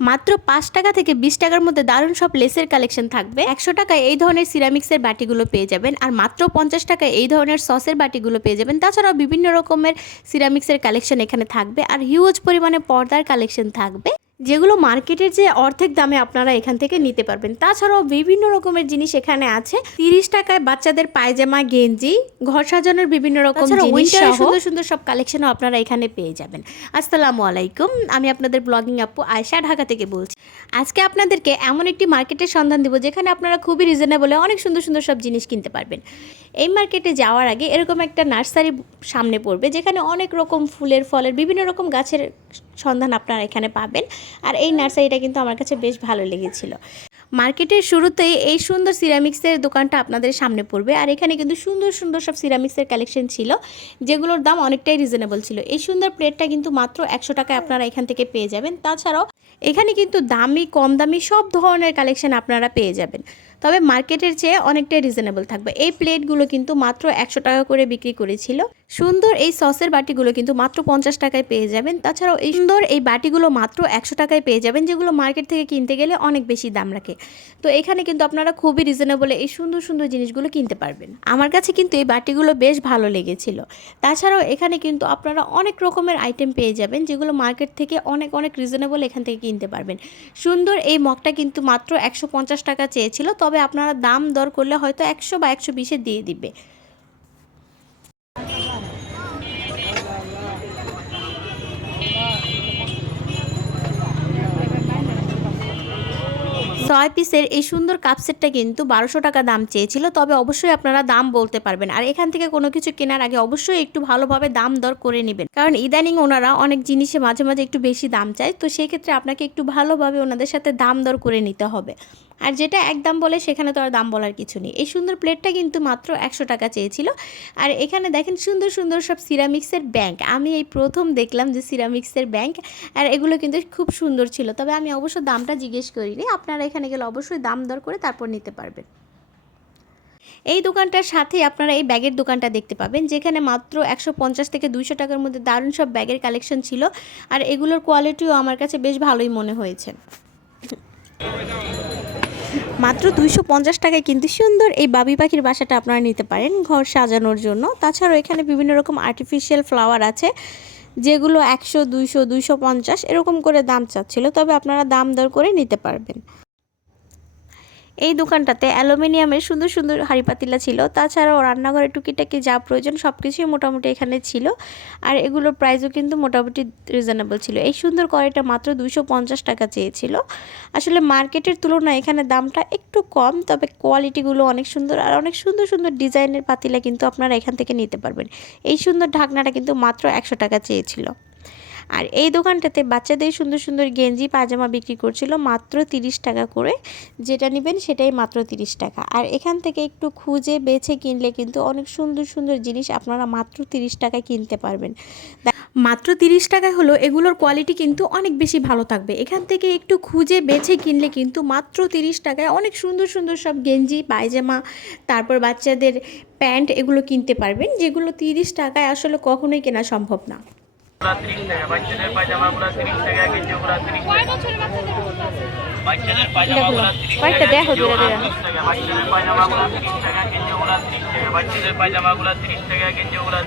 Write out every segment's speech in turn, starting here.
মাত্র পাঁচ টাকা থেকে বিশ টাকার মধ্যে দারুণ সব লেসের কালেকশন থাকবে। একশো টাকায় এই ধরনের সিরামিক্সের বাটিগুলো পেয়ে যাবেন আর মাত্র পঞ্চাশ টাকায় এই ধরনের সসের বাটিগুলো পেয়ে যাবেন। তাছাড়াও বিভিন্ন রকমের সিরামিক্সের কালেকশন এখানে থাকবে আর হিউজ পরিমাণে পর্দার কালেকশন থাকবে। যেগুলো মার্কেটের যে অর্ধেক দামে আপনারা এখান থেকে নিতে পারবেন। তাছাড়াও বিভিন্ন রকমের জিনিস এখানে আছে। তিরিশ টাকায় বাচ্চাদের পায়জামা গেঞ্জি ঘর সাজানোর বিভিন্ন রকম সুন্দর সুন্দর সব কালেকশনও আপনারা এখানে পেয়ে যাবেন। আসসালামু আলাইকুম আমি আপনাদের ব্লগিং আপু আয়শা ঢাকা থেকে বলছি। আজকে আপনাদেরকে এমন একটি মার্কেটের সন্ধান দেবো যেখানে আপনারা খুবই রিজনেবলে অনেক সুন্দর সুন্দর সব জিনিস কিনতে পারবেন। এই মার্কেটে যাওয়ার আগে এরকম একটা নার্সারি সামনে পড়বে যেখানে অনেক রকম ফুলের ফলের বিভিন্ন রকম গাছের সন্ধান আপনারা এখানে পাবেন। আর এই নার্সারিটা কিন্তু আমার কাছে বেশ ভালো লেগেছিল। মার্কেটের শুরুতেই এই সুন্দর সিরামিক্সের দোকানটা আপনাদের সামনে পড়বে। আর এখানে কিন্তু সুন্দর সুন্দর সব সিরামিক্সের কালেকশন ছিল, যেগুলোর দাম অনেকটাই রিজনেবল ছিল। এই সুন্দর প্লেটটা কিন্তু মাত্র একশো টাকায় আপনারা এখান থেকে পেয়ে যাবেন। তাছাড়াও এখানে কিন্তু দামি, কম দামি সব ধরনের কালেকশন আপনারা পেয়ে যাবেন। তবে মার্কেটের চেয়ে অনেকটাই রিজনেবল থাকবে। এই প্লেটগুলো কিন্তু মাত্র একশো টাকা করে বিক্রি করেছিল। সুন্দর এই সসের বাটিগুলো কিন্তু মাত্র পঞ্চাশ টাকায় পেয়ে যাবেন। তাছাড়াও এই সুন্দর এই বাটিগুলো মাত্র একশো টাকায় পেয়ে যাবেন, যেগুলো মার্কেট থেকে কিনতে গেলে অনেক বেশি দাম রাখে। তো এখানে কিন্তু আপনারা খুবই রিজনেবলে এই সুন্দর সুন্দর জিনিসগুলো কিনতে পারবেন। আমার কাছে কিন্তু এই বাটিগুলো বেশ ভালো লেগেছিল। তাছাড়াও এখানে কিন্তু আপনারা অনেক রকমের আইটেম পেয়ে যাবেন, যেগুলো মার্কেট থেকে অনেক অনেক রিজনেবল এখান থেকে কিনতে পারবেন। সুন্দর এই মগটা কিন্তু মাত্র একশো পঞ্চাশ টাকা চেয়েছিল তবে আপনারা দাম দর করলে হয়তো একশো বা একশো বিশে দিয়ে দিবে। ছয় পিসের এই সুন্দর কাপ সেটটা কিন্তু বারোশো টাকা দাম চেয়েছিল, তবে অবশ্যই আপনারা দাম বলতে পারবেন। আর এখান থেকে কোনো কিছু কেনার আগে অবশ্যই একটু ভালোভাবে দাম দর করে নেবেন। কারণ ইদানিং ওনারা অনেক জিনিসে মাঝে মাঝে একটু বেশি দাম চায়, তো সেক্ষেত্রে আপনাকে একটু ভালোভাবে ওনাদের সাথে দাম দর করে নিতে হবে। আর যেটা একদম বলে, সেখানে তো আর দাম বলার কিছু নেই। এই সুন্দর প্লেটটা কিন্তু মাত্র একশো টাকা চেয়েছিল। আর এখানে দেখেন, সুন্দর সুন্দর সব সিরামিক্সের ব্যাংক। আমি এই প্রথম দেখলাম যে সিরামিক্সের ব্যাংক, আর এগুলো কিন্তু খুব সুন্দর ছিল। তবে আমি অবশ্য দামটা জিজ্ঞেস করিনি। আপনারা এখানে গেলে অবশ্যই দাম দর করে তারপর নিতে পারবেন। এই দোকানটার সাথে আপনারা এই ব্যাগের দোকানটা দেখতে পাবেন, যেখানে মাত্র একশো পঞ্চাশ থেকে দুইশো টাকার মধ্যে দারুণ সব ব্যাগের কালেকশন ছিল। আর এগুলোর কোয়ালিটিও আমার কাছে বেশ ভালোই মনে হয়েছে। মাত্র দুইশো পঞ্চাশ টাকায় কিন্তু সুন্দর এই বাবি পাখির বাসাটা আপনারা নিতে পারেন ঘর সাজানোর জন্য। তাছাড়াও এখানে বিভিন্ন রকম আর্টিফিশিয়াল ফ্লাওয়ার আছে, যেগুলো একশো, দুইশো দুইশো পঞ্চাশ এরকম করে দাম চাচ্ছিল, তবে আপনারা দাম দর করে নিতে পারবেন। এই দোকানটাতে অ্যালুমিনিয়ামের সুন্দর সুন্দর হাঁড়ি পাতিলা ছিল। তাছাড়াও রান্নাঘরে টুকিটাকি যা প্রয়োজন সব কিছুই মোটামুটি এখানে ছিল। আর এগুলোর প্রাইসও কিন্তু মোটামুটি রিজনেবল ছিল। এই সুন্দর কড়াইটা মাত্র দুশো পঞ্চাশ টাকা চেয়েছিল। আসলে মার্কেটের তুলনায় এখানে দামটা একটু কম, তবে কোয়ালিটিগুলো অনেক সুন্দর আর অনেক সুন্দর সুন্দর ডিজাইনের পাতিলা কিন্তু আপনারা এখান থেকে নিতে পারবেন। এই সুন্দর ঢাকনাটা কিন্তু মাত্র একশো টাকা চেয়েছিল। আর এই দোকানটাতে বাচ্চাদের সুন্দর সুন্দর গেঞ্জি পাজামা বিক্রি করছিল মাত্র তিরিশ টাকা করে। যেটা নেবেন সেটাই মাত্র তিরিশ টাকা। আর এখান থেকে একটু খুঁজে বেছে কিনলে কিন্তু অনেক সুন্দর সুন্দর জিনিস আপনারা মাত্র তিরিশ টাকায় কিনতে পারবেন। মাত্র তিরিশ টাকায় হলো এগুলোর কোয়ালিটি কিন্তু অনেক বেশি ভালো থাকবে। এখান থেকে একটু খুঁজে বেছে কিনলে কিন্তু মাত্র তিরিশ টাকায় অনেক সুন্দর সুন্দর সব গেঞ্জি, পায়জামা, তারপর বাচ্চাদের প্যান্ট এগুলো কিনতে পারবেন, যেগুলো তিরিশ টাকায় আসলে কখনোই কেনা সম্ভব না। তিরিশ টাকা বাচ্চাদের পায়জামাগুলো তিরিশ টাকা গেঞ্জিগুলো তিরিশ টাকা। বাচ্চাদের পায়জামাগুলো তিরিশ টাকা কয়েকটা দেখো দূরে দূরে। তিরিশ টাকা। বাচ্চাদের পায়জামাগুলো তিরিশ টাকা গেঞ্জিগুলো তিরিশ টাকা। বাচ্চাদের পায়জামাগুলো তিরিশ টাকা গেঞ্জিগুলো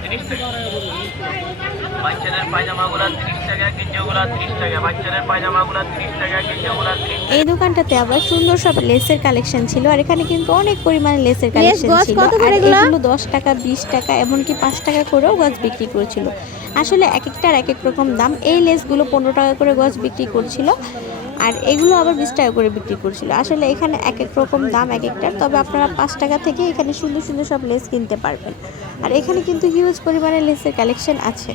তিরিশ টাকা। বাচ্চাদের পায়জামাগুলো তিরিশ টাকা গেঞ্জিগুলো তিরিশ টাকা। বাচ্চাদের পায়জামাগুলো তিরিশ টাকা গেঞ্জিগুলো তিরিশ এই দোকানটাতে আবার সুন্দর সব লেসের কালেকশন ছিল আর এখানে কিন্তু অনেক পরিমাণে লেসের কালেকশন ছিল। আর এগুলো? দশ টাকা বিশ টাকা এমনকি পাঁচ টাকা করেও গাছ বিক্রি করছিল। আসলে এক একটার এক এক রকম দাম। এই লেসগুলো পনেরো টাকা করে গজ বিক্রি করছিল আর এগুলো আবার বিশ টাকা করে বিক্রি করছিল। আসলে এখানে এক এক রকম দাম এক একটার তবে আপনারা পাঁচ টাকা থেকে এখানে সুন্দর সুন্দর সব লেস কিনতে পারবেন। আর এখানে কিন্তু হিউজ পরিমাণে লেসের কালেকশন আছে।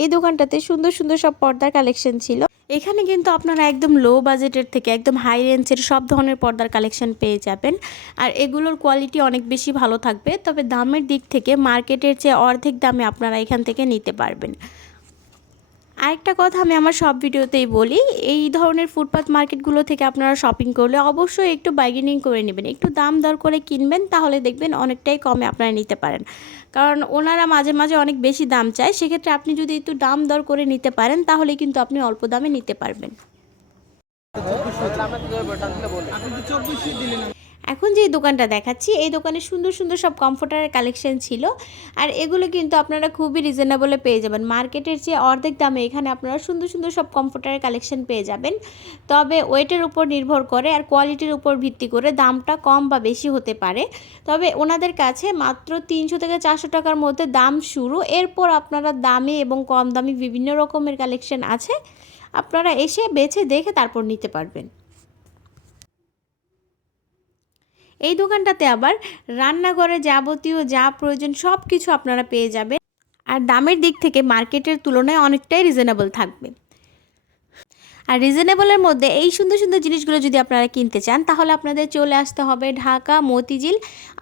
এই দোকানটাতে সুন্দর সুন্দর সব পর্দার কালেকশন ছিল। এখানে কিন্তু আপনারা একদম লো বাজেটের থেকে একদম হাই রেঞ্জের সব ধরনের পর্দার কালেকশন পেয়ে যাবেন। আর এগুলোর কোয়ালিটি অনেক বেশি ভালো থাকবে, তবে দামের দিক থেকে মার্কেটের চেয়ে অর্ধেক দামে আপনারা এখান থেকে নিতে পারবেন। আরেকটা কথা আমি আমার সব ভিডিওতেই বলি, এই ধরনের ফুটপাথ মার্কেটগুলো থেকে আপনারা শপিং করলে অবশ্যই একটু বার্গেনিং করে নেবেন, একটু দাম দর করে কিনবেন, তাহলে দেখবেন অনেকটাই কমে আপনারা নিতে পারেন। কারণ ওনারা মাঝে মাঝে অনেক বেশি দাম চায়, সেক্ষেত্রে আপনি যদি একটু দাম দর করে নিতে পারেন, তাহলে কিন্তু আপনি অল্প দামে নিতে পারবেন। এখন যে দোকানটা দেখাচ্ছি, এই দোকানে সুন্দর সুন্দর সব কমফোর্টারের কালেকশন ছিল। আর এগুলো কিন্তু আপনারা খুবই রিজনেবলে পেয়ে যাবেন। মার্কেটের যে অর্ধেক দামে এখানে আপনারা সুন্দর সুন্দর সব কমফোর্টারের কালেকশন পেয়ে যাবেন। তবে ওয়েটের উপর নির্ভর করে আর কোয়ালিটির উপর ভিত্তি করে দামটা কম বা বেশি হতে পারে। তবে ওনাদের কাছে মাত্র তিনশো থেকে চারশো টাকার মধ্যে দাম শুরু। এরপর আপনারা দামে এবং কম দামি বিভিন্ন রকমের কালেকশন আছে। আপনারা এসে বেছে দেখে তারপর নিতে পারবেন। এই দোকানটাতে আবার রান্নাঘরে যাবতীয় যা প্রয়োজন সব কিছু আপনারা পেয়ে যাবেন। আর দামের দিক থেকে মার্কেটের তুলনায় অনেকটাই রিজনেবল থাকবে। আর রিজনেবলের মধ্যে এই সুন্দর সুন্দর জিনিসগুলো যদি আপনারা কিনতে চান, তাহলে আপনাদের চলে আসতে হবে ঢাকা মতিঝিল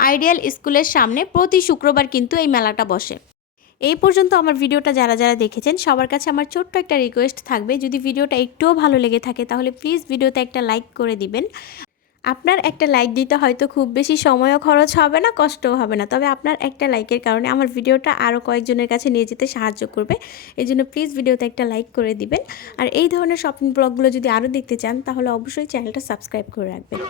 আইডিয়াল স্কুলের সামনে প্রতি শুক্রবার কিন্তু এই মেলাটা বসে। এই পর্যন্ত আমার ভিডিওটা যারা যারা দেখেছেন, সবার কাছে আমার ছোট্ট একটা রিকোয়েস্ট থাকবে। যদি ভিডিওটা একটুও ভালো লেগে থাকে, তাহলে প্লিজ ভিডিওতে একটা লাইক করে দিবেন। আপনার একটা লাইক দিতে হয়তো খুব বেশি সময়ও খরচ হবে না, কষ্টও হবে না। তবে আপনার একটা লাইকের কারণে আমার ভিডিওটা আরও কয়েকজনের কাছে নিয়ে যেতে সাহায্য করবে। এই জন্য প্লিজ ভিডিওতে একটা লাইক করে দিবেন। আর এই ধরনের শপিং ব্লগগুলো যদি আরও দেখতে চান, তাহলে অবশ্যই চ্যানেলটা সাবস্ক্রাইব করে রাখবেন।